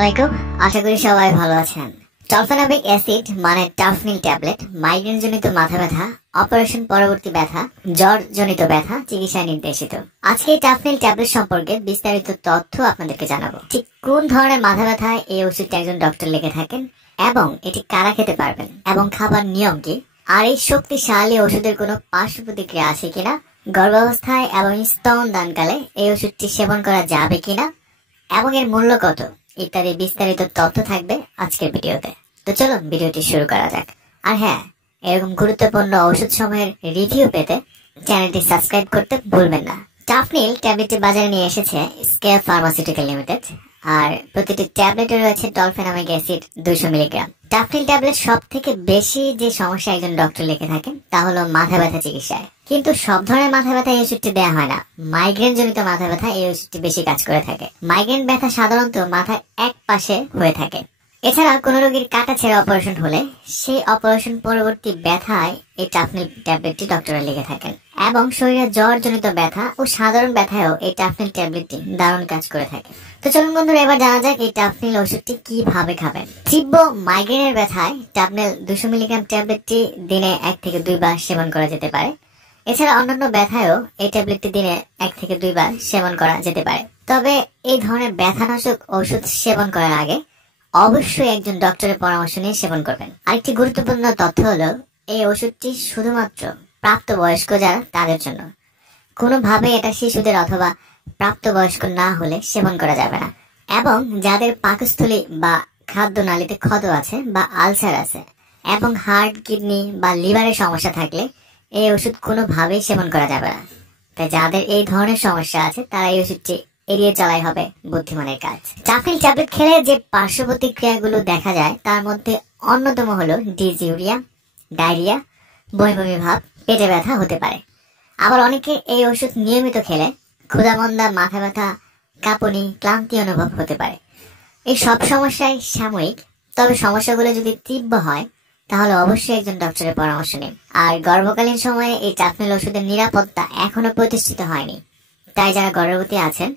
আলাইকুম, আশা করি সবাই ভালো আছেন। টলফেনমিক অ্যাসিড মানে টাফনিল ট্যাবলেট মাইগ্রেন জনিত মাথা ব্যথা, অপারেশন পরবর্তী ব্যথা, জ্বর জনিত ব্যথা চিকিৎসায় নির্দেশিত। আজকে এই টাফনিল ট্যাবলেট সম্পর্কে বিস্তারিত তথ্য আপনাদেরকে জানাবো। ঠিক কোন ধরনের মাথা ব্যথায় এই ওষুধটি একজন ডক্টর লিখে থাকেন এবং এটি কারা খেতে পারবেন এবং খাবার নিয়ম কি, আর এই শক্তিশালী ওষুধের কোনো পার্শ্ব প্রতিক্রিয়া আছে কিনা, গর্ভাবস্থায় এবং স্তন দানকালে এই ওষুধটি সেবন করা যাবে কিনা এবং এর মূল্য কত ইত্যাদি বিস্তারিত তথ্য থাকবে আজকের ভিডিওতে। তো চলুন ভিডিওটি শুরু করা যাক। আর হ্যাঁ, এরকম গুরুত্বপূর্ণ ওষুধ সময়ের রিভিউ পেতে চ্যানেলটি সাবস্ক্রাইব করতে ভুলবেন না। টাফনিল ট্যাবলেটটি বাজারে নিয়ে এসেছে স্কেয়ার ফার্মাসিউটিক্যাল লিমিটেড, আর প্রতিটি ট্যাবলেটে রয়েছে টলফেনমিক অ্যাসিড 200 মিলিগ্রাম। টাফনিল ট্যাবলেট সব থেকে বেশি যে সমস্যা একজন ডক্টর লিখে থাকেন তা হলো মাথা ব্যথা চিকিৎসায়। কিন্তু সব ধরনের মাথা ব্যথা এই ওষুধটি দেওয়া হয় না। মাইগ্রেন জনিত মাথা ব্যথা এই ওষুধটি বেশি কাজ করে থাকে। মাইগ্রেন ব্যথা সাধারণত মাথার এক পাশে হয়ে থাকে। এছাড়া কোন রোগীর কাটা ছেঁড়া অপারেশন হলে সেই অপারেশন পরবর্তী ব্যথায় এই টাফনিল ট্যাবলেটটি ডক্টররা লিখে থাকেন, এবং শরীরে জ্বর জনিত ব্যথা ও সাধারণ ব্যথায়ও এই টাফনিল ট্যাবলেটটি দারুণ কাজ করে থাকে। তো চলুন বন্ধুরা, এবার জানা যাক এই টাফনিল ওষুধটি কিভাবে খাবেন। তীব্র মাইগ্রেনের ব্যথায় টাফনিল 200 মিলিগ্রাম ট্যাবলেটটি দিনে 1 থেকে 2 বার সেবন করা যেতে পারে। এছাড়া অন্যান্য ব্যথায়ও এই ট্যাবলেটটি দিনে 1 থেকে 2 বার সেবন করা যেতে পারে। তবে এই ধরনের ব্যথানাশক ওষুধ সেবন করার আগে অবশ্যই একজন ডক্টরের পরামর্শ নিয়ে সেবন করবেন। আরেকটি গুরুত্বপূর্ণ তথ্য হলো এই ওষুধটি শুধুমাত্র প্রাপ্তবয়স্ক যারা তাদের জন্য। কোনোভাবে এটা শিশুদের অথবা প্রাপ্তবয়স্ক না হলে সেবন করা যাবে না। এবং যাদের পাকস্থলী বা খাদ্যনালীতে ক্ষত আছে বা আলসার আছে এবং হার্ট, কিডনি বা লিভারের সমস্যা থাকলে এই ওষুধ কোনোভাবেই সেবন করা যাবে না। তাই যাদের এই ধরনের সমস্যা আছে তারা এই ওষুধটি এড়িয়ে চলাই হবে বুদ্ধিমানের কাজ। টাফনিল ট্যাবলেট খেলে যে পার্শ্ব প্রতিক্রিয়াগুলো দেখা যায় তার মধ্যে অন্যতম হলো ডিসইউরিয়া, ডায়রিয়া, বমি ভাব, পেটে ব্যথা হতে পারে। আবার অনেকে এই ওষুধ নিয়মিত খেলে ক্ষুধামন্দা, মাথা ব্যথা, কাঁপুনি, ক্লান্তি অনুভব হতে পারে। এই সব সমস্যাই সাময়িক, তবে সমস্যাগুলো যদি তীব্র হয় তাহলে অবশ্যই একজন ডক্টরের পরামর্শ নিন। আর গর্ভকালীন সময়ে এই টাফনিল ওষুধের নিরাপত্তা এখনো প্রতিষ্ঠিত হয়নি, তাই যারা গর্ভবতী আছেন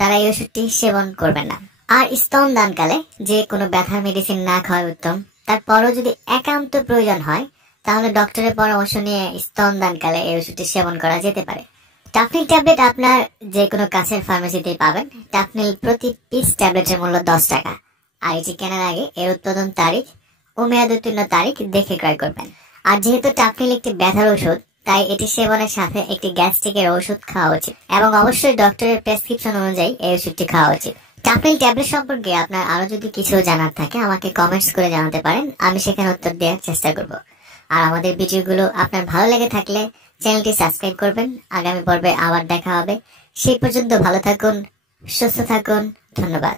তারা এই ওষুধটি সেবন করবেন না। আর স্তন দানকালে যে কোনো ব্যথার মেডিসিন না খাওয়া উত্তম। তারপরও যদি একান্ত প্রয়োজন হয় তাহলে ডক্টরের পরামর্শ নিয়ে স্তন দানকালে এই ওষুধটি সেবন করা যেতে পারে। টাফনিল ট্যাবলেট আপনার যে কোনো কাছের ফার্মেসিতেই পাবেন। টাফনিল প্রতি পিস ট্যাবলেটের মূল্য 10 টাকা। আর এটি কেনার আগে এর উৎপাদন তারিখ ও মেয়াদ উত্তীর্ণ তারিখ দেখে ক্রয় করবেন। আর যেহেতু টাফনিল একটি ব্যথার ওষুধ, তাই এটি সেবনের সাথে একটি গ্যাস্ট্রিকের ওষুধ খাওয়া উচিত এবং অবশ্যই ডক্টরের প্রেসক্রিপশন অনুযায়ী এই ওষুধটি খাওয়া উচিত। টাফনিল ট্যাবলেট সম্পর্কে আপনার আরো যদি কিছু জানার থাকে আমাকে কমেন্টস করে জানাতে পারেন, আমি সেখানে উত্তর দেওয়ার চেষ্টা করব। আর আমাদের ভিডিওগুলো আপনার ভালো লেগে থাকলে চ্যানেলটি সাবস্ক্রাইব করবেন। আগামী পর্বে আবার দেখা হবে। সেই পর্যন্ত ভালো থাকুন, সুস্থ থাকুন। ধন্যবাদ।